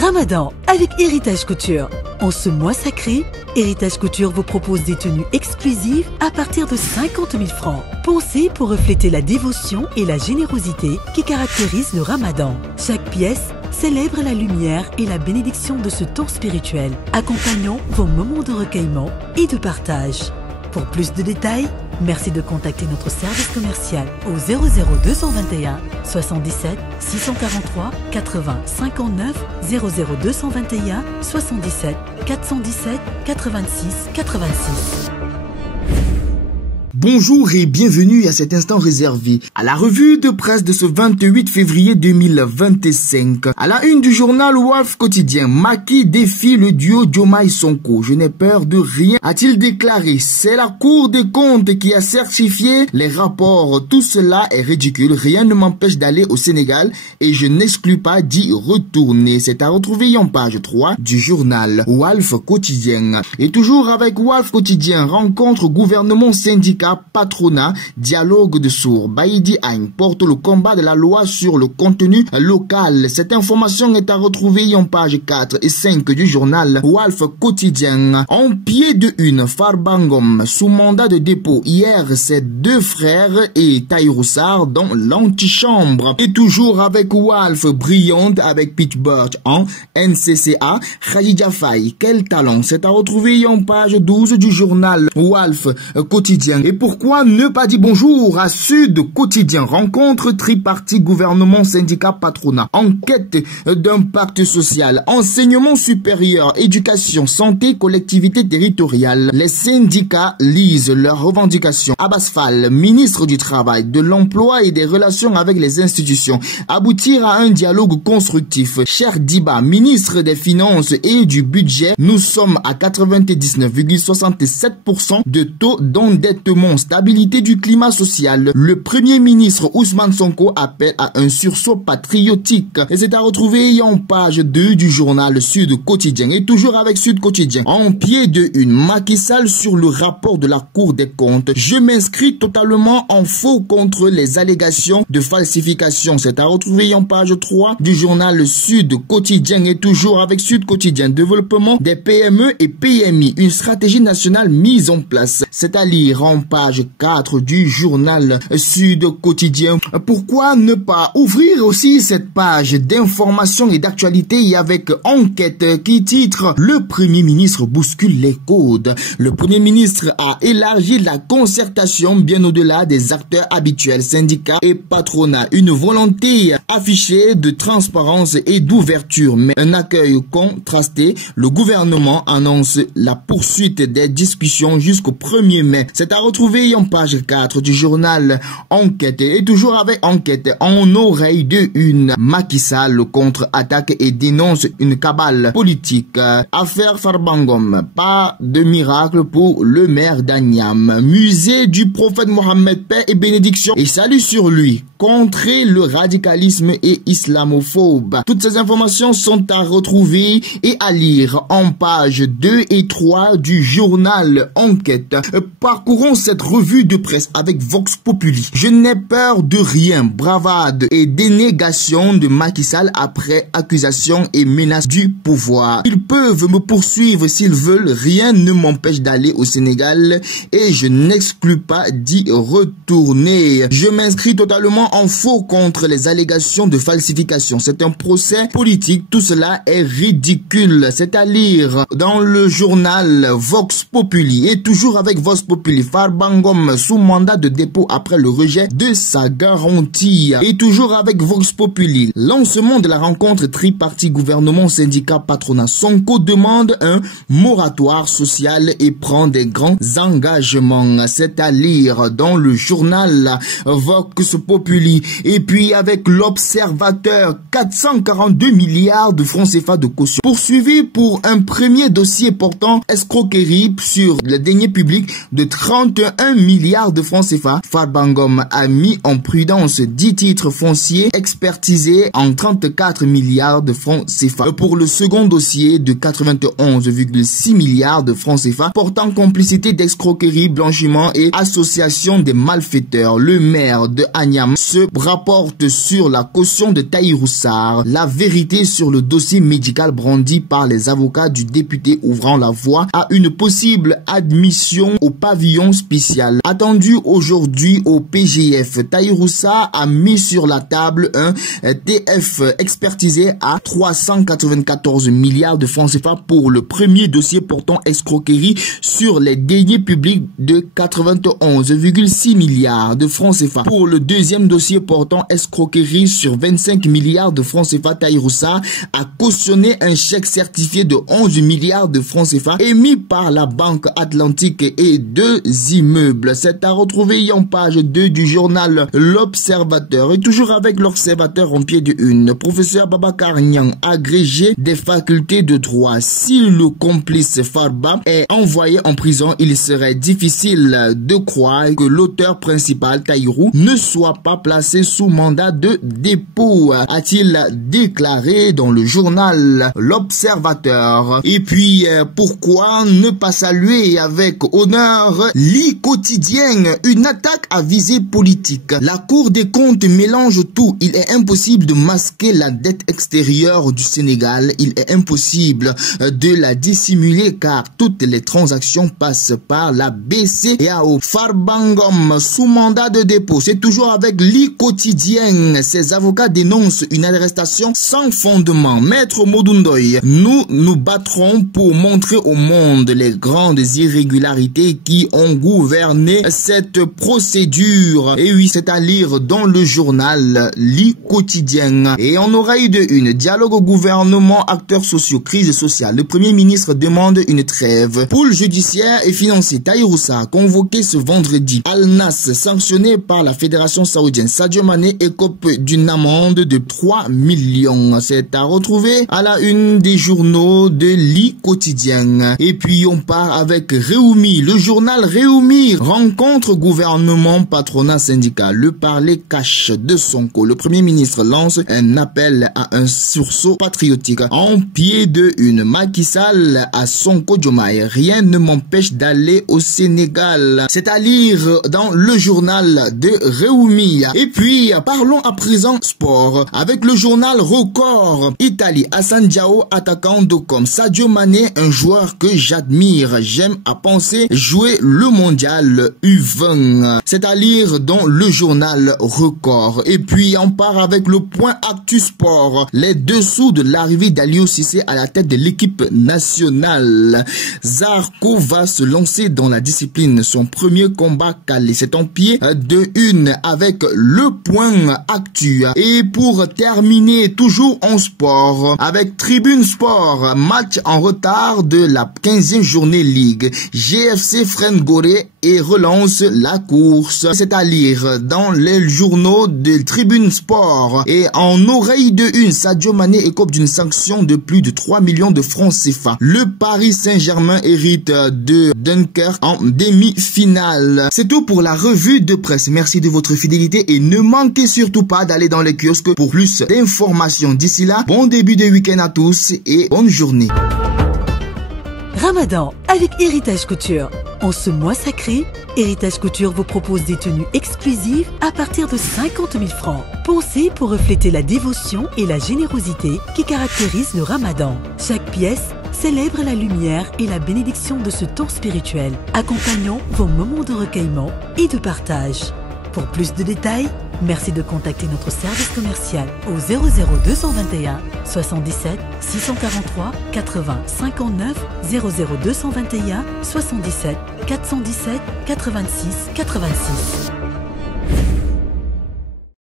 Ramadan avec Héritage Couture. En ce mois sacré, Héritage Couture vous propose des tenues exclusives à partir de 50 000 francs. Pensez pour refléter la dévotion et la générosité qui caractérisent le Ramadan. Chaque pièce célèbre la lumière et la bénédiction de ce temps spirituel, accompagnant vos moments de recueillement et de partage. Pour plus de détails, merci de contacter notre service commercial au 00221 77 643 80 59 00221 77 417 86 86. Bonjour et bienvenue à cet instant réservé à la revue de presse de ce 28 février 2025. À la une du journal Walf Quotidien, Macky défie le duo Diomaye Sonko. Je n'ai peur de rien, a-t-il déclaré. C'est la Cour des comptes qui a certifié les rapports. Tout cela est ridicule. Rien ne m'empêche d'aller au Sénégal et je n'exclus pas d'y retourner. C'est à retrouver en page 3 du journal Walf Quotidien. Et toujours avec Walf Quotidien, rencontre gouvernement syndicat patronat, dialogue de sourds. Baïdi Agne porte le combat de la loi sur le contenu local. Cette information est à retrouver en page 4 et 5 du journal Walf Quotidien. En pied de une, Farbangom sous mandat de dépôt. Hier, ses deux frères et Taïroussard dans l'antichambre. Et toujours avec Walf, brillante avec Pitch Birch en NCCA. Khadija Faye, quel talent. C'est à retrouver en page 12 du journal Walf Quotidien. Et pourquoi ne pas dire bonjour à Sud Quotidien? Rencontre tripartite gouvernement syndicat patronat. Enquête d'un pacte social. Enseignement supérieur, éducation, santé, collectivité territoriale. Les syndicats lisent leurs revendications. Abbas Fall, ministre du Travail, de l'Emploi et des Relations avec les institutions. Aboutir à un dialogue constructif. Cher Diba, ministre des Finances et du Budget. Nous sommes à 99,67% de taux d'endettement. Stabilité du climat social. Le Premier ministre Ousmane Sonko appelle à un sursaut patriotique. Et c'est à retrouver en page 2 du journal Sud Quotidien. Et toujours avec Sud Quotidien. En pied de une, Macky Sall sur le rapport de la Cour des comptes. Je m'inscris totalement en faux contre les allégations de falsification. C'est à retrouver en page 3 du journal Sud Quotidien. Et toujours avec Sud Quotidien. Développement des PME et PMI. Une stratégie nationale mise en place. C'est à lire en page 4 du journal Sud Quotidien. Pourquoi ne pas ouvrir aussi cette page d'information et d'actualité avec enquête qui titre Le Premier ministre bouscule les codes. Le Premier ministre a élargi la concertation bien au-delà des acteurs habituels, syndicats et patronats. Une volonté affichée de transparence et d'ouverture, mais un accueil contrasté. Le gouvernement annonce la poursuite des discussions jusqu'au 1er mai. C'est à retrouver en page 4 du journal Enquête. Et toujours avec Enquête, en oreille de une, Macky Sall contre-attaque et dénonce une cabale politique. Affaire Farbangom, pas de miracle pour le maire d'Agnam. Musée du prophète Mohammed, paix et bénédiction et salut sur lui. Contrer le radicalisme et islamophobe. Toutes ces informations sont à retrouver et à lire en page 2 et 3 du journal Enquête. Parcourons cette revue de presse avec Vox Populi. Je n'ai peur de rien. Bravade et dénégation de Macky Sall après accusation et menace du pouvoir. Ils peuvent me poursuivre s'ils veulent. Rien ne m'empêche d'aller au Sénégal et je n'exclus pas d'y retourner. Je m'inscris totalement en faux contre les allégations de falsification. C'est un procès politique. Tout cela est ridicule. C'est à lire dans le journal Vox Populi. Et toujours avec Vox Populi, Farbangom sous mandat de dépôt après le rejet de sa garantie. Et toujours avec Vox Populi, lancement de la rencontre tripartite gouvernement syndicat patronat. Sonko demande un moratoire social et prend des grands engagements. C'est à lire dans le journal Vox Populi. Et puis avec l'Observateur, 442 milliards de francs CFA de caution. Poursuivi pour un premier dossier portant escroquerie sur les deniers publics de 31 1 milliard de francs CFA. Farbangom a mis en prudence 10 titres fonciers expertisés en 34 milliards de francs CFA. Pour le second dossier de 91,6 milliards de francs CFA portant complicité d'escroquerie, blanchiment et association des malfaiteurs, le maire de Agnam se rapporte sur la caution de Tahirou Sarr, la vérité sur le dossier médical brandi par les avocats du député ouvrant la voie à une possible admission au pavillon spécial. Attendu aujourd'hui au PGF, Tahirou Sarr a mis sur la table un TF expertisé à 394 milliards de francs CFA pour le premier dossier portant escroquerie sur les deniers publics de 91,6 milliards de francs CFA. Pour le deuxième dossier portant escroquerie sur 25 milliards de francs CFA, Tahirou Sarr a cautionné un chèque certifié de 11 milliards de francs CFA émis par la Banque Atlantique et 2 immeubles. C'est à retrouver en page 2 du journal L'Observateur. Et toujours avec l'Observateur en pied de une, professeur Babacar Niang, agrégé des facultés de droit. Si le complice Farba est envoyé en prison, il serait difficile de croire que l'auteur principal, Tahirou, ne soit pas placé sous mandat de dépôt, a-t-il déclaré dans le journal L'Observateur. Et puis, pourquoi ne pas saluer avec honneur Li Quotidien, une attaque à visée politique. La Cour des comptes mélange tout. Il est impossible de masquer la dette extérieure du Sénégal. Il est impossible de la dissimuler car toutes les transactions passent par la BCEAO. Farbangom sous mandat de dépôt. C'est toujours avec Li Quotidien. Ses avocats dénoncent une arrestation sans fondement. Maître Modundoy, nous nous battrons pour montrer au monde les grandes irrégularités qui ont gouverné cette procédure. Et oui, c'est à lire dans le journal Li Quotidien. Et en oreille de une, dialogue au gouvernement, acteurs sociaux, crise sociale. Le Premier ministre demande une trêve. Pool judiciaire et financier. Tahirou Sarr convoqué ce vendredi. Al-Nas sanctionné par la Fédération saoudienne. Sadio Mané écope d'une amende de 3 millions. C'est à retrouver à la une des journaux de Li Quotidien. Et puis on part avec Réumi. Le journal Réumi, rencontre gouvernement, patronat syndical. Le parler cache de Sonko. Le Premier ministre lance un appel à un sursaut patriotique. En pied de une, Macky Sall à Sonko Diomaye. Rien ne m'empêche d'aller au Sénégal. C'est à lire dans le journal de Réumi. Et puis, parlons à présent sport. Avec le journal Record. Italie, Hassan Diao, attaquant d'Ocom. Sadio Mané, un joueur que j'admire. J'aime à penser jouer le mondial U20. C'est à lire dans le journal Record. Et puis, on part avec le point Actu Sport. Les dessous de l'arrivée d'Aliou Cissé à la tête de l'équipe nationale. Zarco va se lancer dans la discipline. Son premier combat calé. C'est en pied de une avec le point Actu. Et pour terminer, toujours en sport, avec Tribune Sport, match en retard de la 15e journée Ligue. GFC freine Gorée et relance la course. C'est à lire dans les journaux de Tribune Sport. Et en oreille de une, Sadio Mané écope d'une sanction de plus de 3 millions de francs CFA. Le Paris Saint-Germain hérite de Dunkerque en demi-finale. C'est tout pour la revue de presse. Merci de votre fidélité et ne manquez surtout pas d'aller dans les kiosques pour plus d'informations. D'ici là, bon début de week-end à tous et bonne journée. Ramadan avec Héritage Couture. En ce mois sacré, Héritage Couture vous propose des tenues exclusives à partir de 50 000 francs. Pensez pour refléter la dévotion et la générosité qui caractérisent le Ramadan. Chaque pièce célèbre la lumière et la bénédiction de ce temps spirituel, accompagnant vos moments de recueillement et de partage. Pour plus de détails, merci de contacter notre service commercial au 00221 77 643 80 59 00221 77 417 86 86.